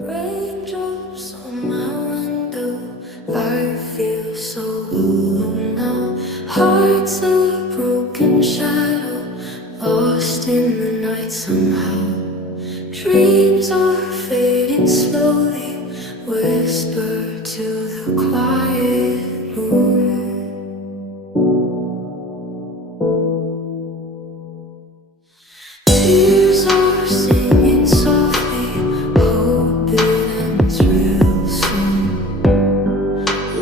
Raindrops on my window, I feel so alone now. Hearts a broken shadow, lost in the night somehow. Dreams are fading slowly, whisper to the quiet moon. Tears are singing softly, hope it ends real soon.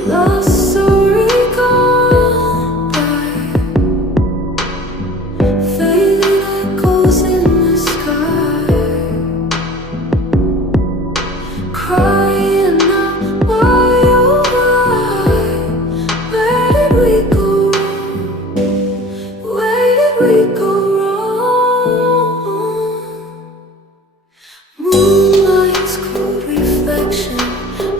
Love story gone by, fading echoes in the sky. Crying out, why oh why? Where did we go wrong? Where did we go wrong? Moonlight's cold reflection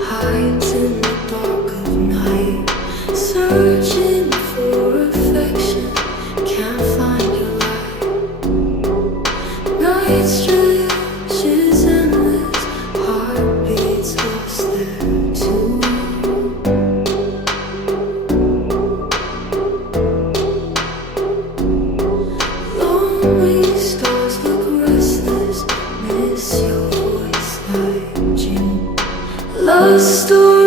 hides in the dark of night, searching for affection, can't find your light. Night stretches endless, heartbeats lost there too. Lonely stars look restless, miss your voice like June. Love story